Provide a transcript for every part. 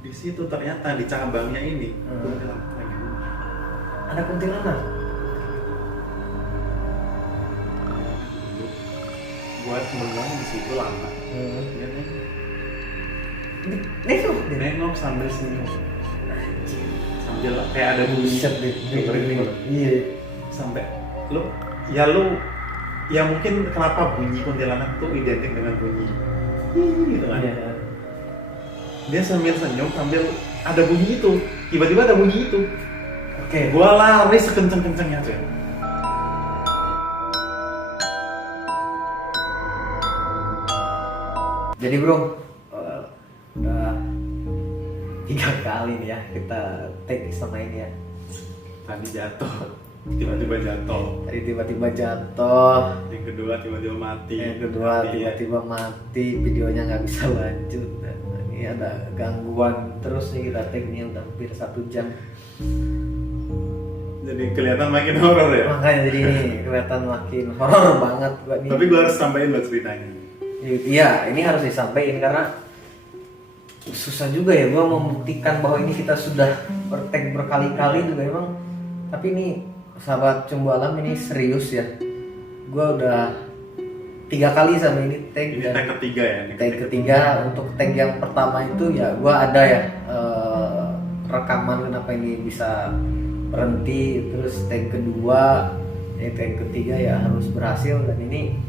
di situ ternyata di cabangnya ini Ada kuntilanak. Buat menang di situ lama. Dia nengok sambil senyum, sambil kayak ada Buset deh. Iya. sampai lu ya mungkin kenapa bunyi kuntilanak tuh identik dengan bunyi gitu kan. Iya. Dia sambil senyum sambil ada bunyi itu, tiba-tiba ada bunyi itu. Oke. Gua lari sekenceng-kencengnya tuh. Jadi bro, udah 3 kali nih ya kita take sama ini ya. Tadi jatuh, tiba-tiba jatuh. Tadi tiba-tiba jatuh, Yang kedua tiba-tiba mati. yang kedua tiba-tiba mati, videonya nggak bisa lanjut. Dan ini ada gangguan terus nih, kita take nih udah hampir 1 jam. Jadi kelihatan makin horor ya. Makanya jadi ini kelihatan makin horor banget gua nih. Tapi gua harus sampaikan buat ceritanya. Iya, ini harus disampaikan karena susah juga ya gua membuktikan bahwa ini kita sudah bertag berkali-kali juga emang. Tapi ini sahabat Cumbu Alam ini serius ya. Gua udah 3 kali sama ini tag. Ini tag ketiga ya. Ini Tag ketiga. Untuk tag yang pertama itu ya gua ada ya rekaman kenapa ini bisa berhenti. Terus tag kedua, tag ketiga ya harus berhasil. Dan ini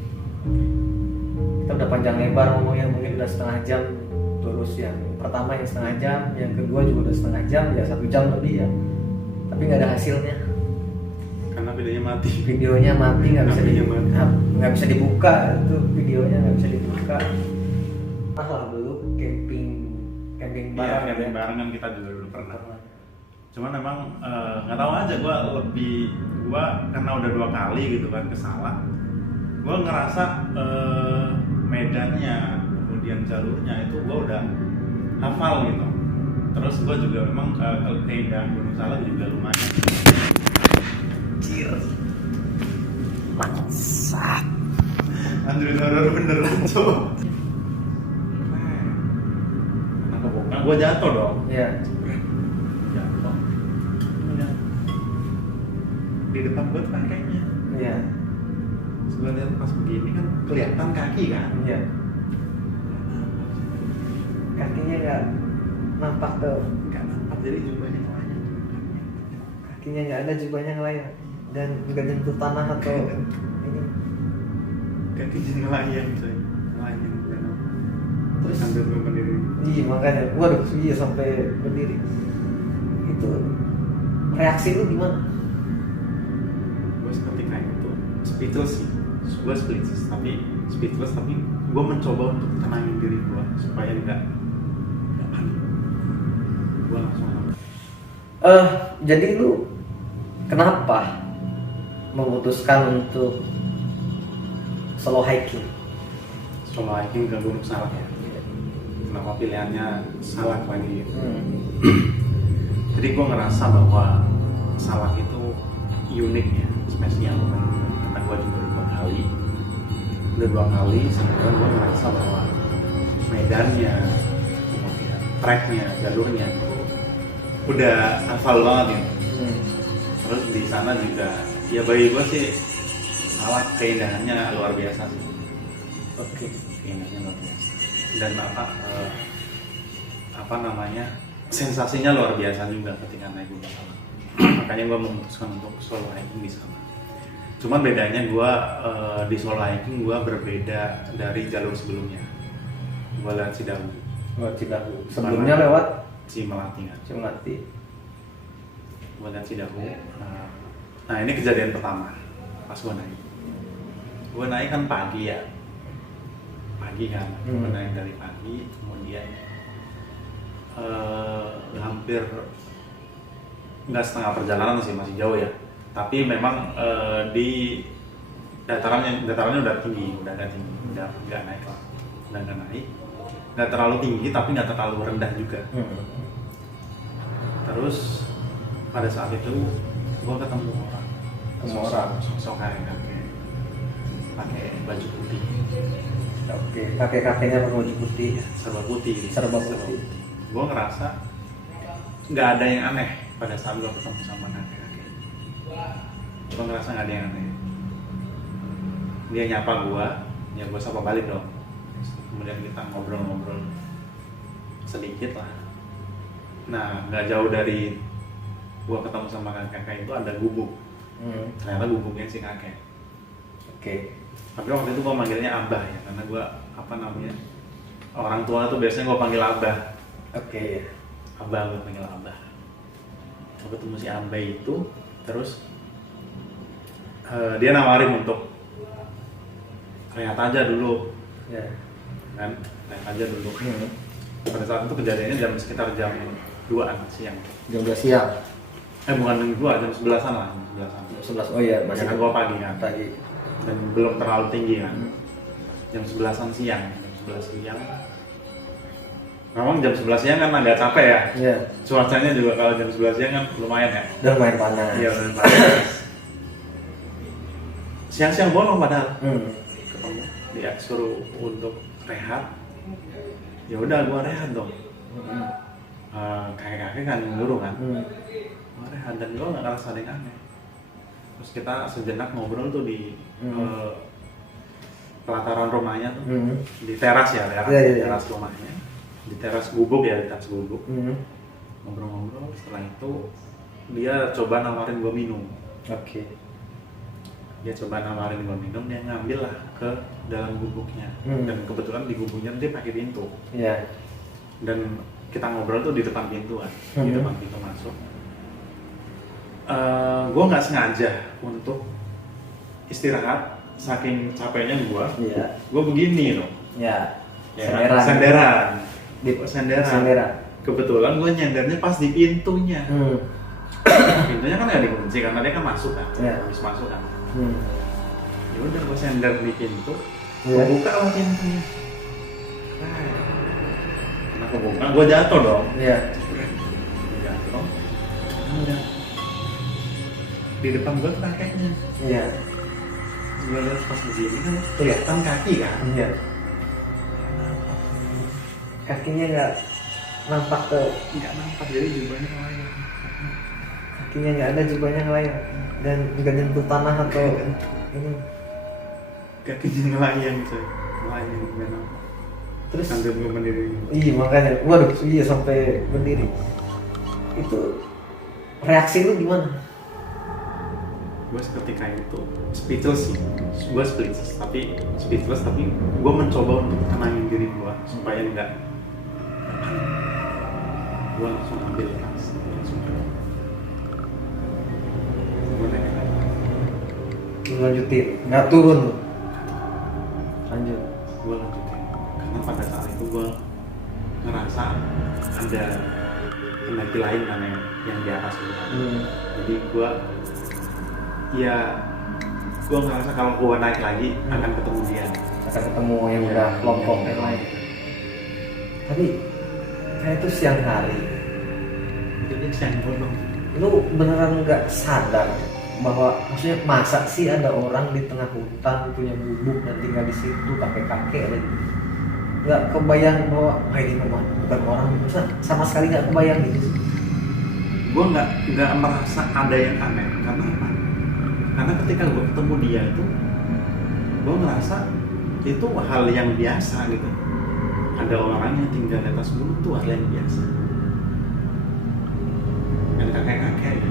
kita udah panjang lebar ngomongnya, mungkin udah setengah jam. Terus yang pertama yang setengah jam, yang kedua juga udah setengah jam, ya 1 jam lebih ya. Tapi nggak ada hasilnya. Karena videonya mati. Videonya mati, nggak bisa Videonya bisa dibuka, itu videonya nggak bisa dibuka. Lah dulu camping Iya, bareng camping bareng kan kita juga dulu pernah. Cuman memang nggak tahu aja gua karena udah 2 kali gitu kan kesalah. Gua ngerasa medannya, kemudian jalurnya itu gua udah hafal gitu. Terus gua juga memang keindahan Gunung Salak juga lumayan. Anjir. Bangsat. Android horror beneran tuh. Nah, gua jatuh dong. Iya. Jatuh. Di depan gua tuh kan kayaknya. Iya. Gue lihat pas begini kan kelihatan kaki kan. Iya. Kakinya nggak nampak tuh. Nggak nampak, jadi jubahnya ngelayang. Kakinya nggak ada, jubahnya ngelayang dan nggak nyentuh tanah atau ini. Kaki jadi ngelayang coy. Ngelayang. Terus sambil gue berdiri. iya makanya, waduh iya sampai berdiri. Itu reaksi lu gimana? Gue seperti kayak itu speechless sih. Gue speechless tapi gue mencoba untuk tenangin diri gue supaya nggak panik. Gue langsung jadi lu kenapa memutuskan untuk solo hiking? solo hiking ke Gunung Salak ya. Kenapa pilihannya Salak lagi? Jadi gue ngerasa bahwa Salak itu unik ya, spesial karena gue juga udah 2 kali, sebenarnya gue ngerasa bahwa medannya, kemudian tracknya, jalurnya udah hafal banget ya. Terus di sana juga ya bagi gue sih Salak keindahannya luar biasa sih. Oke. Keindahannya luar biasa dan apa namanya sensasinya luar biasa juga ketika naik Gunung Salak. Makanya gue memutuskan untuk solo hiking di sana. Cuman bedanya gue di solo hiking gue berbeda dari jalur sebelumnya. Gue lewat Cidahu. Lewat Cidahu. Sebelumnya lewat Cimelati kan. Cimelati. Gue lewat Cidahu. Nah ini kejadian pertama pas gue naik. Gue naik kan pagi ya. Pagi kan. Gue naik dari pagi, kemudian hampir nggak setengah perjalanan sih, masih jauh ya. Tapi memang di datarannya udah tinggi, udah nggak naik lah, udah nggak naik, nggak terlalu tinggi tapi nggak terlalu rendah juga. Terus pada saat itu gua ketemu orang, sosok kayak pakai baju putih. Oke, kakek-kakeknya berbaju putih, serba putih. gue ngerasa nggak ada yang aneh pada saat gue ketemu sama kakek. Gue ngerasa nggak ada yang aneh. Dia nyapa gue, ya gue sapa balik dong. Kemudian kita ngobrol-ngobrol sedikit lah. Nah, nggak jauh dari gue ketemu sama kakek itu ada gubuk. Ternyata gubuknya si kakek. Oke. Tapi waktu itu gue manggilnya abah ya, karena gue orang tua tuh biasanya gue panggil abah. Oke. Abah, gue panggil abah. Gue ketemu si abah itu, terus dia nawarin untuk rehat aja dulu, Ya. kan? Rehat aja dulu. Pada saat itu kejadiannya sekitar jam 2-an siang. Jam 12 siang. Bukan jam 2, jam 11-an lah, jam 11-an. Jam 11. Oh iya, masih Karena gue pagi kan. pagi. Dan belum terlalu tinggi kan. Jam 11-an siang, jam 11 siang. Memang jam 11 siang kan agak capek ya. Iya. Cuacanya juga kalau jam 11 siang kan lumayan ya. Udah main panas. Iya, lumayan panas. Siang-siang bolong padahal. Ketemu, dia suruh untuk rehat. Ya udah, gua rehat dong. Kakek-kakek kan nyuruh kan. Gua rehat dan gua nggak ngerasa ada yang aneh. Terus kita sejenak ngobrol tuh di pelataran rumahnya tuh, di teras ya, teras rumahnya, di teras gubuk ya, di teras gubuk. Ngobrol-ngobrol, setelah itu dia coba nawarin gua minum. Oke. Dia coba nawarin gua minum, dia ngambil lah ke dalam gubuknya. Dan kebetulan di gubuknya dia pakai pintu. Iya. Dan kita ngobrol tuh di depan pintu kan, di depan pintu masuk. Gue nggak sengaja untuk istirahat, saking capeknya gue. Iya. Gue begini loh. Ya. Ya, senderan. Di senderan. Kebetulan gue nyendernya pas di pintunya. Pintunya kan nggak dikunci karena dia kan masuk kan, habis masuk kan. Ya udah, gue sender di pintu, gue buka lah pintunya. Karena gue buka, gue jatuh dong. Iya. Jatuh. Udah. Di depan gue tuh kakeknya. Iya. Gue lihat pas begini kan kelihatan kaki kan. Iya. Kakinya nggak nampak tuh. Nggak nampak, jadi jubahnya ngelayang. Kakinya nggak ada, jubahnya ngelayang dan nggak nyentuh tanah atau ini. Kakinya ngelayang coy, ngelayang memang. Terus Sambil gue berdiri. iya makanya, waduh iya sampai berdiri. Itu reaksi lu gimana? Gue seketika itu speechless sih. Gue speechless tapi gue mencoba untuk tenangin diri gue supaya enggak. Gue langsung ambil tas, langsung gue naik lagi. Lu lanjutin, nggak turun lu. Lanjut. Gue lanjutin karena pada saat itu gue ngerasa ada pendaki lain kan yang di atas itu. Jadi gue ngerasa kalau gue naik lagi akan ketemu dia. Akan ketemu yang udah kelompok yang lain. Tapi kayak itu siang hari. Jadi siang bolong. Lu beneran nggak sadar bahwa maksudnya masa sih ada orang di tengah hutan punya gubuk dan tinggal di situ kakek-kakek lagi. Nggak kebayang bahwa ini memang bukan orang, sama sekali nggak kebayang gitu. Gue nggak merasa ada yang aneh. Karena apa? Karena ketika gue ketemu dia itu, gue ngerasa itu hal yang biasa gitu. Ada orang yang tinggal di atas gunung tuh hal yang biasa. Dan kakek-kakek gitu.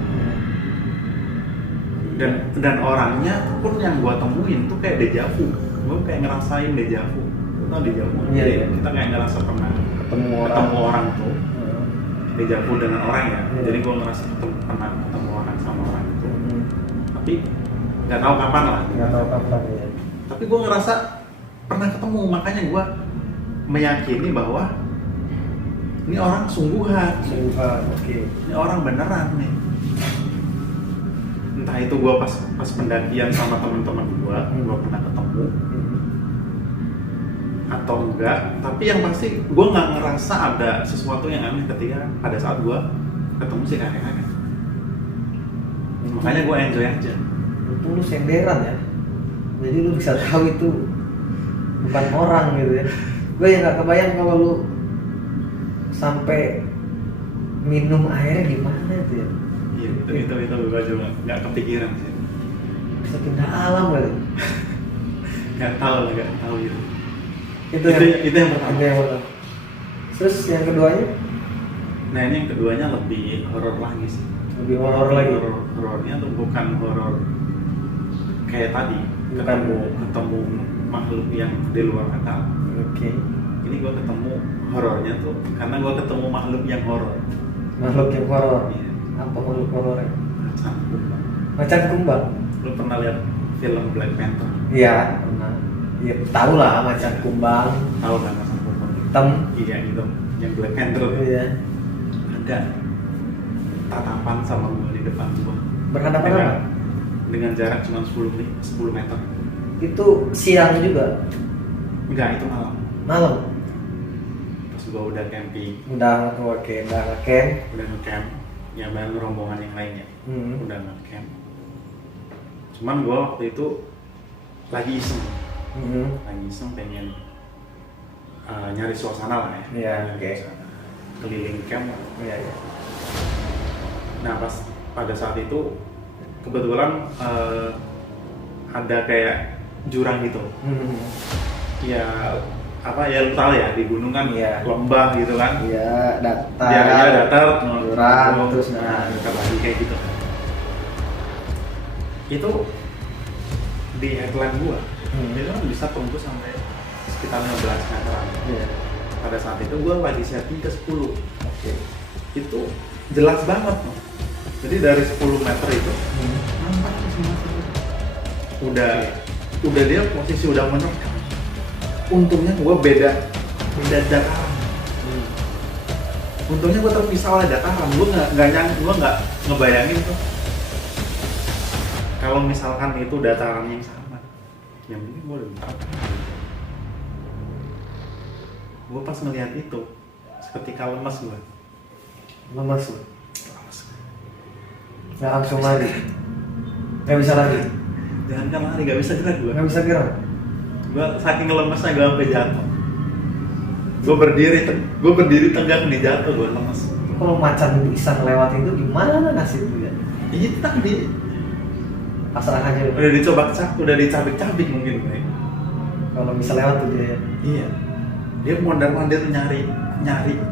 Dan orangnya pun yang gue temuin tuh kayak dejavu. Gue kayak ngerasain dejavu. Lu tau dejavu? Iya. Kita kayak ngerasa pernah ketemu orang tuh. Dejavu dengan orang ya. Jadi gue ngerasa pernah ketemu orang sama orang itu. Tapi nggak tahu kapan lah. Nggak tahu kapan ya. Tapi gue ngerasa pernah ketemu, makanya gue meyakini bahwa ini orang sungguhan. Oke. Ini orang beneran nih. Entah itu gue pas pendakian sama teman-teman gue pernah ketemu atau enggak, tapi yang pasti gue nggak ngerasa ada sesuatu yang aneh ketika pada saat gue ketemu si kakek-kakek. Makanya gue enjoy aja. Untung lu senderan ya, jadi lu bisa tahu itu bukan orang gitu ya. Gue yang nggak kebayang kalau lu sampai minum airnya gimana itu ya? Iya, itu gue juga nggak kepikiran sih. Bisa pindah alam kali. Nggak tahu gitu. Itu Itu yang pertama. Itu yang pertama. Terus yang keduanya Nah ini yang keduanya lebih horor lagi sih. lebih horor lagi. Horornya tuh bukan horor kayak tadi, Bukan. ketemu makhluk yang di luar akal. Oke. Ini gue ketemu horornya tuh karena gue ketemu makhluk yang horor. Makhluk yang horor. Iya. Apa makhluk horornya? Macan kumbang. Macan kumbang. Lu pernah lihat film Black Panther? Iya, pernah. Iya, tahu lah macan kumbang. Tahu kan macan kumbang? Hitam. Iya gitu. Yang Black Panther tuh. Iya. Ada tatapan sama gue di depan gue. Berhadapan apa? Dengan jarak cuma 10 meter. Itu siang juga. Enggak, itu malam. Malam. Pas gue udah camping, Udah ngecamp. udah ngecamp, ya bareng rombongan yang lainnya, udah ngecamp. Cuman gue waktu itu lagi iseng pengen nyari suasana lah ya. Iya, Nyari oke. suasana. Keliling camp. Iya, iya. Nah pada saat itu kebetulan ada kayak jurang gitu. Ya apa ya lu tahu ya di gunung kan Iya. lembah gitu kan. Iya, datar. Dia datar, jurang, terus dekat lagi kayak gitu. Itu di headline gua, itu kan bisa tembus sampai sekitar 15 meteran. Iya. Pada saat itu gua lagi setting ke 10. Oke. Itu jelas banget loh. Jadi dari 10 meter itu nampak semua. Udah dia posisi udah menekan. Untungnya gua beda dataran. Untungnya gua terpisah oleh dataran. Gua nggak ngebayangin tuh. Kalau misalkan itu dataran yang sama, yang ini gua udah tahu. Gua pas ngelihat itu, seketika lemas gua. Lemas lu. Nggak langsung lari. Nggak bisa lari. Jangan kan lari, nggak bisa gerak gua. Nggak bisa gerak. Gua saking lemasnya gua sampai jatuh. Gua berdiri tegak nih, jatuh gua lemas. Kalau macan bisa lewat itu gimana nasibnya? Ini tadi Pasrah aja. udah dicabik-cabik mungkin gue. Kalau bisa lewat tuh dia. Iya. Dia mondar-mandir nyari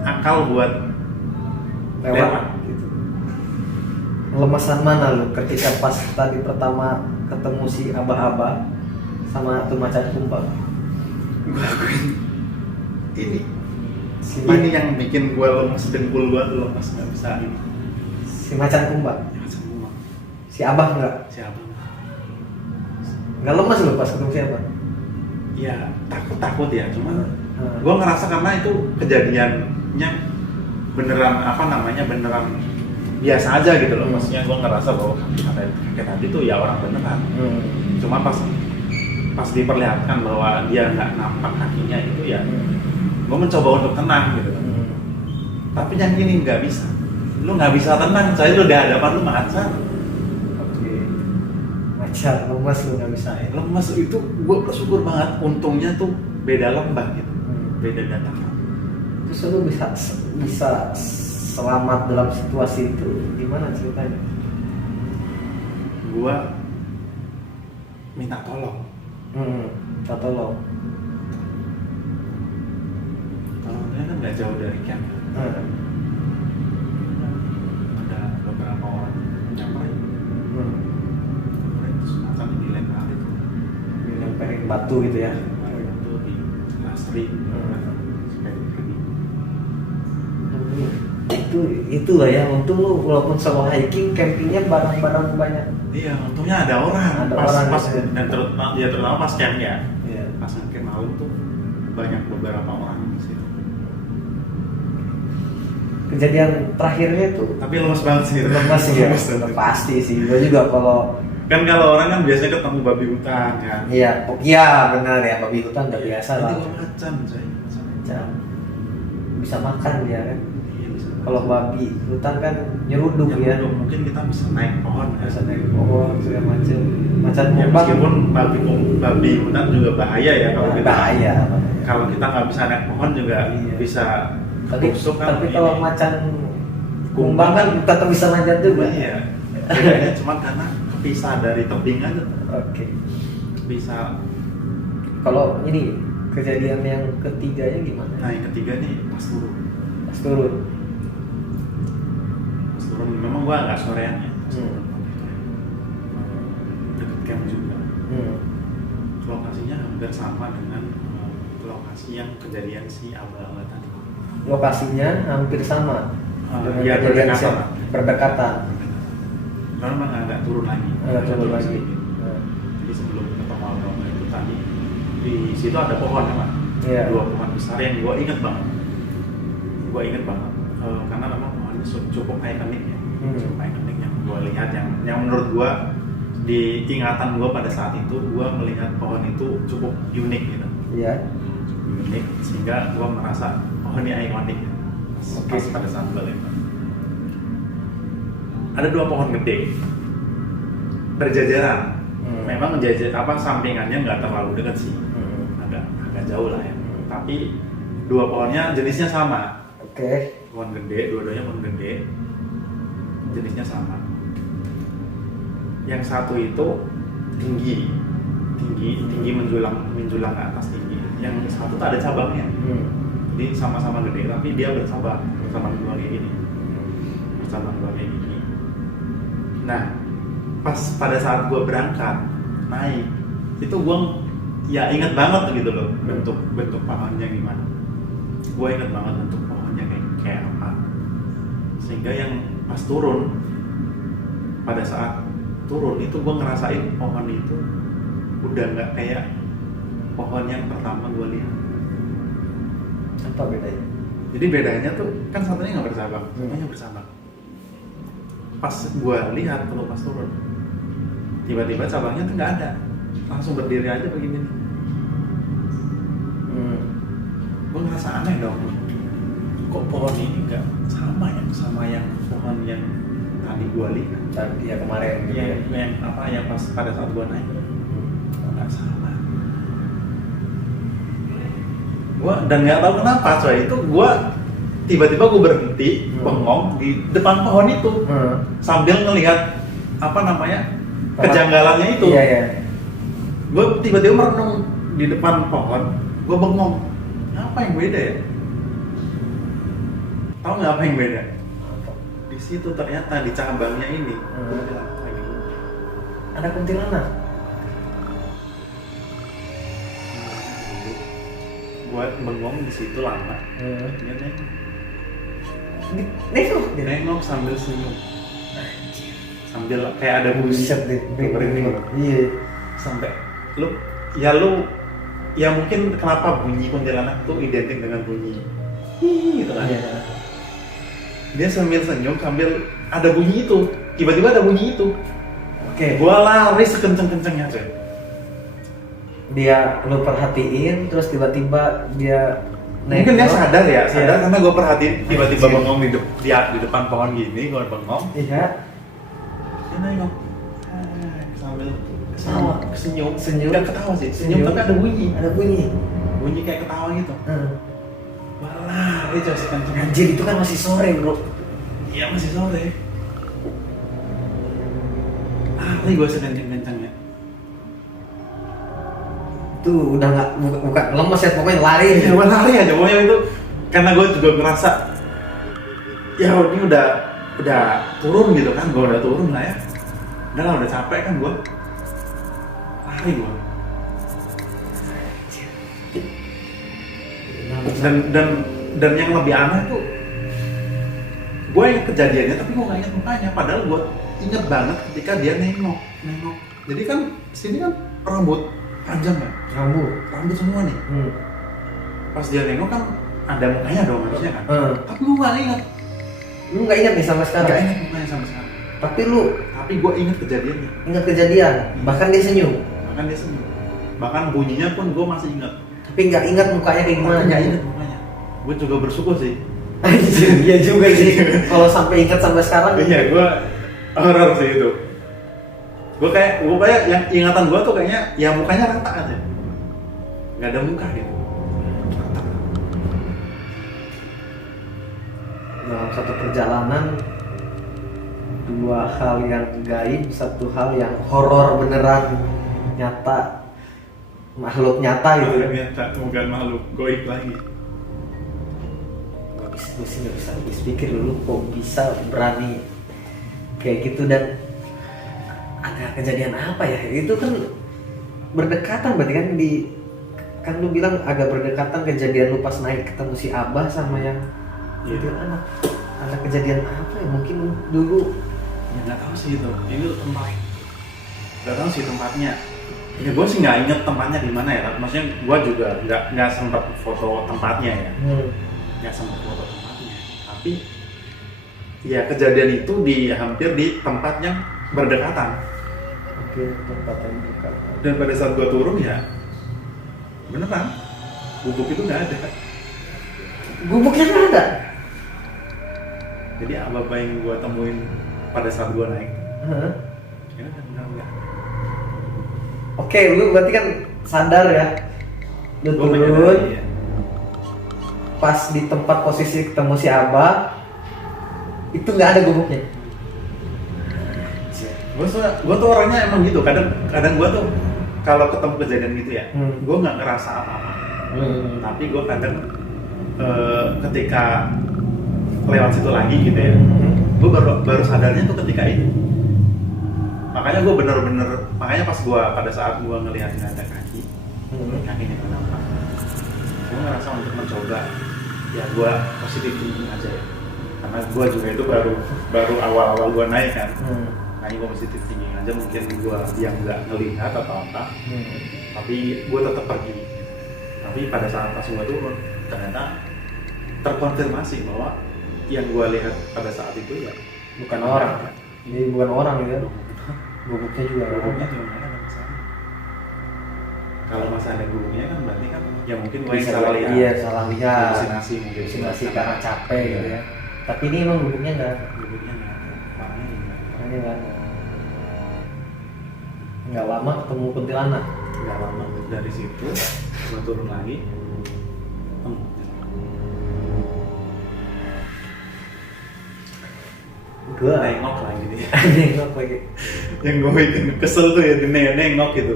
akal buat Lewat. Gitu. Lemasan mana lu ketika pas tadi pertama ketemu si aba-aba sama tuh macan kumbang? Gue akuin ini Si ini yang bikin gue lemes, dengkul gue tuh lemes, nggak bisa ini. si macan kumbang. Ya macam gue Si abah nggak? siapa? Nggak lemas lu pas ketemu si abah? Ya takut ya, cuman Hmm. gue ngerasa karena itu kejadiannya beneran beneran biasa aja gitu loh. Maksudnya gue ngerasa bahwa kakek tadi tuh ya orang beneran. Cuma pas diperlihatkan bahwa dia nggak nampak kakinya itu ya gue mencoba untuk tenang gitu. Tapi yang ini nggak bisa. Lu nggak bisa tenang, saya lu di hadapan lu macan. Oke. Macan lemas lu nggak bisa ya? Lemas itu gue bersyukur banget. Untungnya tuh beda lembah gitu, beda dataran. Terus lu bisa selamat dalam situasi itu gimana ceritanya? Gue minta tolong. Minta tolong. Tolongnya kan nggak jauh dari camp. Ada beberapa orang nyamperin. Terus macan dilemparin. Dilemparin batu gitu ya? Itu di lastri. Itu lah ya, untung lu walaupun solo hiking campingnya bareng-bareng banyak. Iya, untungnya ada orang. Ada orang pas gitu ya. dan terutama pas camp ya. Iya. Pas camp malam tuh banyak beberapa orang di situ. Kejadian terakhirnya tuh Tapi lemas banget sih. lemas sih ya, Lemas banget. pasti sih. Gue juga kalau Kan kalau orang kan biasanya ketemu babi hutan kan. iya benar ya, babi hutan udah biasa lah. Ini gua macan, coy. Macan. Bisa makan dia kan. Iya, bisa. Kalau babi hutan kan nyeruduk ya. Mungkin kita bisa naik pohon kan. Bisa naik pohon segala macam. Macan Ya, kumbang meskipun babi hutan juga bahaya ya kalau kita bahaya. kalau kita nggak bisa naik pohon juga Iya. bisa Tapi kalau macan kumbang kan tetap bisa manjat juga. Iya. Bedanya cuma karena kepisah dari tebing aja. Oke. Bisa. Kalau ini kejadian yang ketiganya gimana? Nah yang ketiga nih pas turun. Pas turun. Memang gua nggak sorean ya. Deket camp juga. Lokasinya hampir sama dengan lokasi yang kejadian si abal-abal tadi. Lokasinya hampir sama. Dengan Iya, kejadian berdekatan. berdekatan. Karena memang agak turun lagi. Agak turun lagi. sedikit. Jadi sebelum ketemu abal-abal itu tadi di situ ada pohon ya Pak. Iya. 2 pohon besar yang gua inget banget. Karena memang pohonnya cukup ikonik ya. Cukup ikonik yang gua lihat yang menurut gua di ingatan gua pada saat itu gua melihat pohon itu cukup unik gitu. Iya. Unik sehingga gua merasa pohon ini ikonik. Pas pada saat gua lewat. Ada 2 pohon gede berjajaran. Memang sampingannya nggak terlalu dekat sih, agak jauh lah ya. Tapi 2 pohonnya jenisnya sama. Oke. Pohon gede, dua-duanya pohon gede, jenisnya sama. Yang satu itu tinggi menjulang ke atas tinggi. Yang satu tak ada cabangnya. Jadi sama-sama gede, tapi dia bercabang dua kayak gini. Nah, pas pada saat gue berangkat naik, itu gue ya inget banget gitu loh bentuk pohonnya gimana. Gue inget banget bentuk pohonnya kayak apa. Sehingga yang pas turun, pada saat turun itu gue ngerasain pohon itu udah nggak kayak pohon yang pertama gue lihat. Apa bedanya? Jadi bedanya tuh kan satunya nggak bercabang, semuanya bercabang. Pas gue lihat kalau pas turun, tiba-tiba cabangnya tuh nggak ada, langsung berdiri aja begini. Gue ngerasa aneh dong, kok pohon ini nggak sama yang pohon yang tadi gue lihat. Tadi ya kemarin. Yang pas pada saat gue naik, nggak sama. Gue dan nggak tahu kenapa coy, itu gue tiba-tiba gue berhenti bengong di depan pohon itu sambil ngelihat kejanggalannya itu. Iya. Gue tiba-tiba merenung di depan pohon, gue bengong. Apa yang beda ya? Tahu nggak apa yang beda? Di situ ternyata di cabangnya ini ada kuntilanak. Gue bengong di situ lama. Dia nengok sambil senyum, sambil kayak ada Buset deh, iya. Sampai lu ya mungkin kenapa bunyi kuntilanak tuh identik dengan bunyi gitu kan. Iya. Dia sambil senyum sambil ada bunyi itu, tiba-tiba ada bunyi itu. Oke. Gua lari sekenceng-kencengnya coy. Dia lu perhatiin terus tiba-tiba dia Mungkin dia sadar karena gue perhatiin tiba-tiba Anjir. bengong di depan pohon gini, gue bengong. Iya. Dia nengok sambil senyum. Udah ketawa sih, senyum tapi ada bunyi. Bunyi kayak ketawa gitu. Walah, dia coba kenceng. Anjir, itu kan masih sore, bro. Iya masih sore. Lari gue sekenceng-kencengnya. Itu udah nggak bukan lemes ya, pokoknya lari. Iya, gue lari aja pokoknya itu. Karena gue juga ngerasa ya ini udah turun gitu kan, gue udah turun lah ya. Udah capek kan gue. Lari gue. Dan yang lebih aneh tuh, gue inget kejadiannya tapi gue nggak inget mukanya. Padahal gue inget banget ketika dia nengok. Jadi kan sini kan rambut panjang ya, rambut semua nih. Pas dia nengok kan ada mukanya dong harusnya kan. Tapi gue nggak inget. Lu nggak inget nih sampai sekarang? Nggak inget mukanya sama sekali. Tapi gue inget kejadiannya. inget kejadian. Bahkan dia senyum. Bahkan bunyinya pun gue masih inget. Tapi nggak ingat mukanya kayak gimana? Nggak inget mukanya. Gue juga bersyukur sih. Iya juga sih. Kalau sampai ingat sampai sekarang. Iya, gue horor sih itu. Gue kayak yang ingatan gue tuh kayaknya ya mukanya rata aja, nggak ada muka gitu. Rata. dalam satu perjalanan, dua hal yang gaib, satu hal yang horor beneran, nyata, makhluk nyata gitu kan. Nyata, bukan makhluk goib lagi. Gue sih nggak bisa habis pikir dulu kok bisa berani kayak gitu. Dan ada kejadian apa ya, itu kan berdekatan berarti kan lu bilang agak berdekatan kejadian lu pas naik ketemu si Abah sama yang itu anak. Ada kejadian apa ya, mungkin dulu Ya nggak tahu sih itu. Ini tempat. Nggak tahu sih tempatnya. Ya gue sih nggak inget tempatnya di mana ya. Maksudnya gue juga nggak sempat foto tempatnya ya. Nggak sempat foto tempatnya. Tapi ya kejadian itu hampir di tempat yang berdekatan. Oke, tempat yang dekat. Dan pada saat gue turun ya beneran gubuk itu nggak ada. Gubuknya nggak ada. Jadi apa yang gue temuin pada saat gue naik ya udah enggak. Oke, lu berarti kan sadar ya, lu Gua turun menyadari, ya. pas di tempat posisi ketemu si Abah itu nggak ada gubuknya. Gue tuh orangnya emang gitu. Kadang gue tuh kalau ketemu kejadian gitu ya, gue nggak ngerasa apa-apa. Tapi gue kadang ketika lewat situ lagi gitu ya, gue baru sadarnya tuh ketika itu. Makanya gue makanya pas gue pada saat gue ngeliatin ada kakinya kenapa, gue ngerasa untuk mencoba ya gue positif thinking aja ya. Karena gue juga itu baru awal-awal gue naik kan. Makanya gue positif thinking aja, mungkin gue yang nggak ngelihat atau apa, tapi gue tetap pergi. Tapi pada saat pas gue turun, ternyata terkonfirmasi bahwa yang gue lihat pada saat itu ya Bukan orang. Jadi bukan orang gitu. Gubuknya juga nggak ada. gubuknya cuma ada masalah. Kalau masih ada gubuknya kan berarti kan ya mungkin gue yang Bisa salah jadi, lihat. iya, salah lihat. Halusinasi mungkin. Halusinasi karena capek gitu ya. Tapi ini emang gubuknya nggak ada. Gubuknya nggak ada. Makanya nggak ada. Makanya nggak ada. Nggak lama ketemu kuntilanak. Nggak lama dari situ gue turun lagi. Gue Nengok lagi dia. nengok lagi. Yang gue bikin kesel tuh ya, nengok gitu.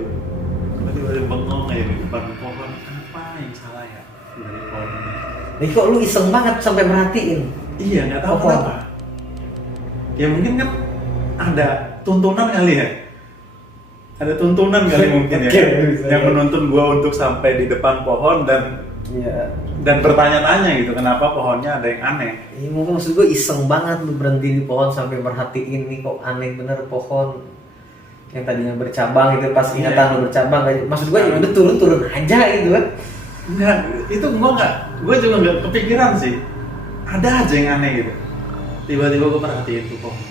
Tiba-tiba bengong aja di depan pohon. Apa yang salah ya dari pohon ini? Nih kok lu iseng banget sampai merhatiin? Iya, nggak tahu Pohon. kenapa. Ya mungkin kan ada tuntunan kali ya. Ada tuntunan kali mungkin ya. Oke, bisa. Yang menuntun gue untuk sampai di depan pohon Iya. dan bertanya-tanya gitu, kenapa pohonnya ada yang aneh. Ini mungkin maksud gue iseng banget lu berhenti di pohon sampai merhatiin nih kok aneh bener pohon yang tadinya bercabang gitu, pas ingatan lu bercabang kayak, maksud gue ya udah turun aja gitu kan. Enggak, itu gue juga nggak kepikiran sih. Ada aja yang aneh gitu. Tiba-tiba gue perhatiin tuh pohon.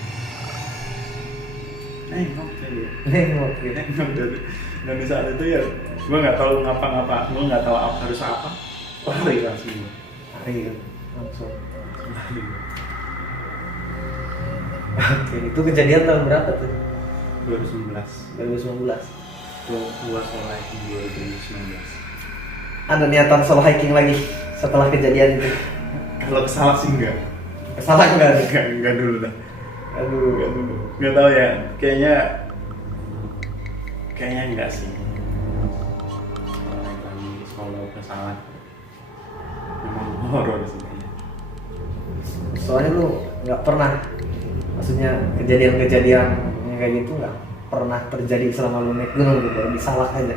Nengok gitu. Nengok gitu. Nengok dan di saat itu ya gue nggak tahu ngapa-ngapa, gue nggak tahu harus apa. Lari langsung gue. Lari langsung. Lari. Oke, itu kejadian tahun berapa tuh? 2019. 2019. Gue soal hiking 2019. Ada niatan solo hiking lagi setelah kejadian itu? Kalau kesalah sih enggak. Salah enggak nih? Enggak dulu dah. Aduh. Enggak tahu ya. Kayaknya enggak sih. Kalau kesalah memang horor sih kayaknya. Soalnya lu nggak pernah, maksudnya kejadian-kejadian yang kayak gitu nggak pernah terjadi selama lu naik gunung gitu, baru disalak aja.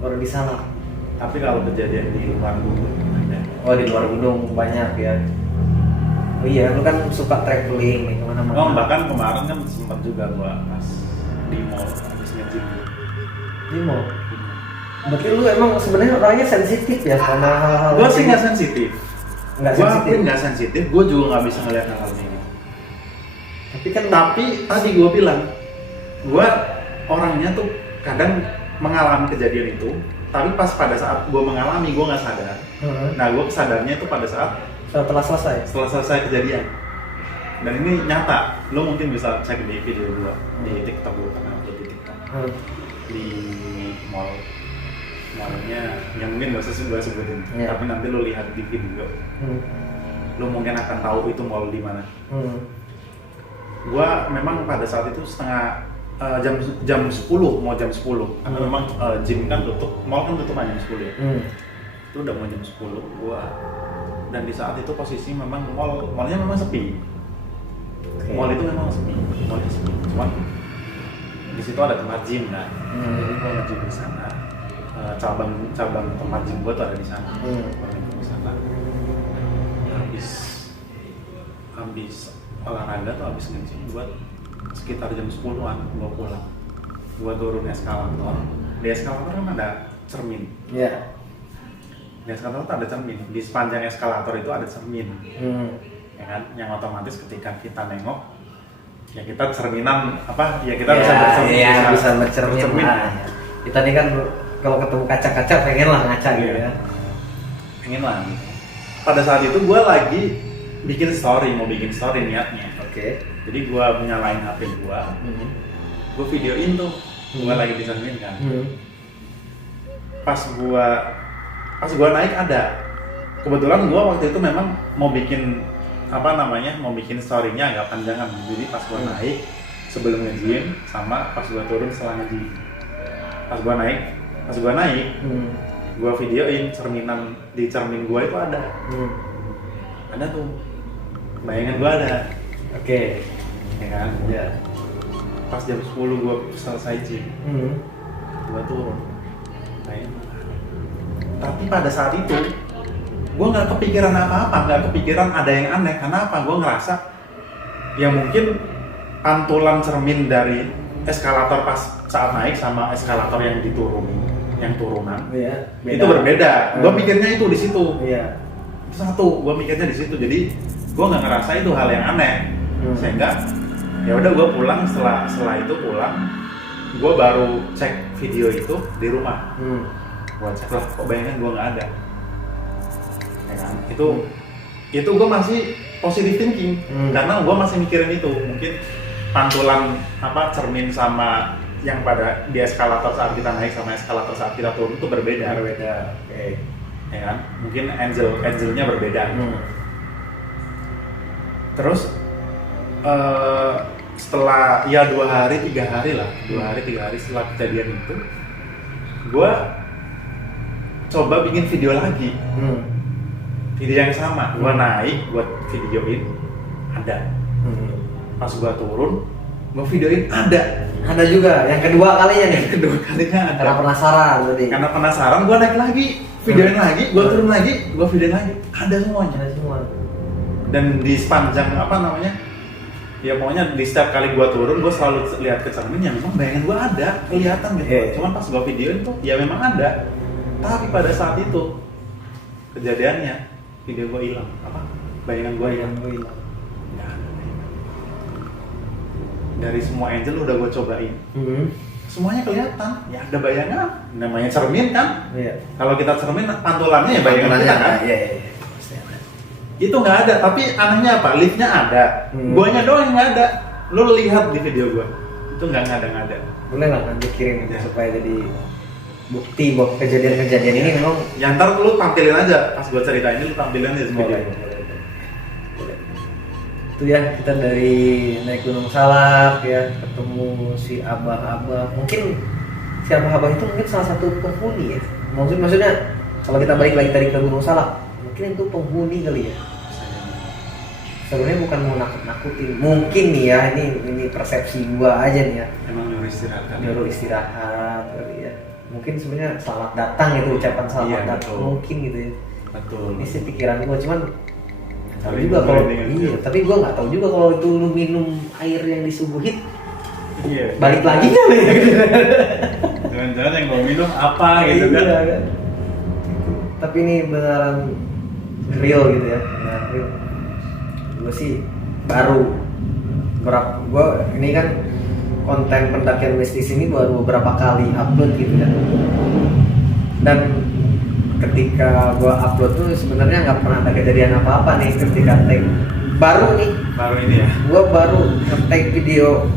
Baru disalak. Tapi kalau kejadian di luar gunung ada. Oh, di luar gunung banyak ya. Oh iya, lu kan suka traveling nih kemana-mana. Oh, bahkan kemarin kan sempat juga gua pas di mall habis nge-gym. Di mall. Berarti lu emang sebenarnya orangnya sensitif ya sama hal-hal. Gua sih nggak sensitif. Nggak Gua sensitif. akuin nggak sensitif. Gua juga nggak bisa ngeliat hal kayak gitu. Tapi Tadi gua bilang, gua orangnya tuh kadang mengalami kejadian itu, tapi pas pada saat gua mengalami gua nggak sadar. Nah, gua sadarnya itu pada saat setelah selesai. setelah selesai kejadian. Dan ini nyata. Lo mungkin bisa cek di video gua di TikTok, gua pernah upload di TikTok. Di mallnya yang mungkin gak usah gue sebutin, Yeah. tapi nanti lo lihat di video. lu mungkin akan tahu itu mall di mana. Gua memang pada saat itu jam 10 mau jam 10 karena memang gym kan tutup, mall kan tutup jam 10 ya. Itu udah mau jam 10 gua, dan di saat itu posisi memang mallnya memang sepi. Mall itu memang sepi, mallnya sepi. Cuman di situ ada tempat gym kan, jadi gua nge-gym di sana. Cabang tempat gym gua tuh ada di sana. Di sana. Habis olahraga tuh habis nge-gym buat sekitar jam 10-an gua pulang. Gua turun eskalator. Di eskalator kan ada cermin. Iya. Di eskalator tuh ada cermin. Di sepanjang eskalator itu ada cermin. Ya kan? Yang otomatis ketika kita nengok ya kita cerminan apa? Ya kita bisa bercermin. Iya, bisa bercermin. Bercermin. Kita nih kan kalau ketemu kaca-kaca pengen lah ngaca gitu ya. Pengen lah. Pada saat itu gua lagi mau bikin story niatnya. Oke. Jadi gua nyalain HP gua, gua videoin tuh, gua lagi dicermin kan. Pas gua naik ada. Kebetulan gua waktu itu memang mau bikin mau bikin story-nya agak panjangan. Jadi pas gua naik sebelum nge-gym sama pas gua turun setelah nge-gym. Pas gua naik, gua videoin di cermin gua itu ada. Ada tuh. Bayangan gua ada. Oke. Ya kan? Ya. Pas jam 10 gua selesai gym. Gua turun. Tapi pada saat itu gua nggak kepikiran apa-apa, nggak kepikiran ada yang aneh. Karena apa? Gua ngerasa ya mungkin pantulan cermin dari eskalator pas saat naik sama eskalator yang turunan. Iya. Itu berbeda. Gua mikirnya itu di situ. Iya. Itu satu, gua mikirnya di situ. Jadi gua nggak ngerasa itu hal yang aneh. Sehingga ya udah gua pulang, setelah itu pulang gua baru cek video itu di rumah. Gua cek lah, kok bayangan gua nggak ada. Ya kan? Itu gua masih positive thinking karena gua masih mikirin itu. Mungkin pantulan cermin sama yang pada di eskalator saat kita naik sama eskalator saat kita turun itu berbeda. Oke. Ya kan? Mungkin angelnya berbeda. Terus setelah ya 2 hari 3 hari setelah kejadian itu, gue coba bikin video lagi. Video yang sama, gue naik, gue videoin ada. Pas gue turun, gue videoin ada juga, yang kedua kalinya nih. Kedua kalinya ada. Karena penasaran tadi. Karena penasaran, gue naik lagi, videoin lagi, gue turun lagi, gue videoin lagi, ada semuanya. Ada semua. Dan di sepanjang ya pokoknya di setiap kali gue turun, gue selalu lihat ke cermin, ya memang bayangan gue ada, kelihatan gitu. Cuman pas gue videoin tuh, ya memang ada. Tapi pada saat itu kejadiannya, video gue hilang, bayangan gue hilang. Ya, dari semua angel udah gue cobain, semuanya kelihatan, ya ada bayangan, namanya cermin kan. Kalau kita cermin pantulannya ya bayangan kita kan. Itu nggak ada, tapi anehnya apa? Liftnya ada, guanya doang yang nggak ada. Lo lihat di video gua, itu nggak ada. Boleh lah nanti kirim supaya jadi bukti bahwa kejadian-kejadian ini memang. Ya ntar lu tampilin aja, pas gua ceritain ini lu tampilin aja video. Boleh. Itu ya, kita dari naik Gunung Salak ya, ketemu si abah-abah. Mungkin si abah-abah itu mungkin salah satu penghuni ya. Maksudnya kalau kita balik lagi tadi ke Gunung Salak, mungkin itu penghuni kali ya. Sebenarnya bukan mau nakut-nakutin, mungkin nih ya, ini persepsi gua aja nih ya. Emang nyuruh istirahat kan? Nyuruh istirahat kali ya. Mungkin sebenarnya selamat datang itu, ucapan selamat datang mungkin gitu ya. Betul. Ini sih pikiran gua, cuman tahu juga kalau tapi gua nggak tahu juga kalau itu lu minum air yang disuguhin. Iya. Balik lagi kali ya. Jangan-jangan yang gua minum apa gitu kan? Iya, kan. Tapi ini beneran real gitu ya, real. Gue sih baru gue ini kan konten pendakian mistis ini baru beberapa kali upload gitu ya. Dan ketika gue upload tuh sebenarnya nggak pernah ada kejadian apa-apa nih ketika tag baru ini ya. Gue baru nge-tag video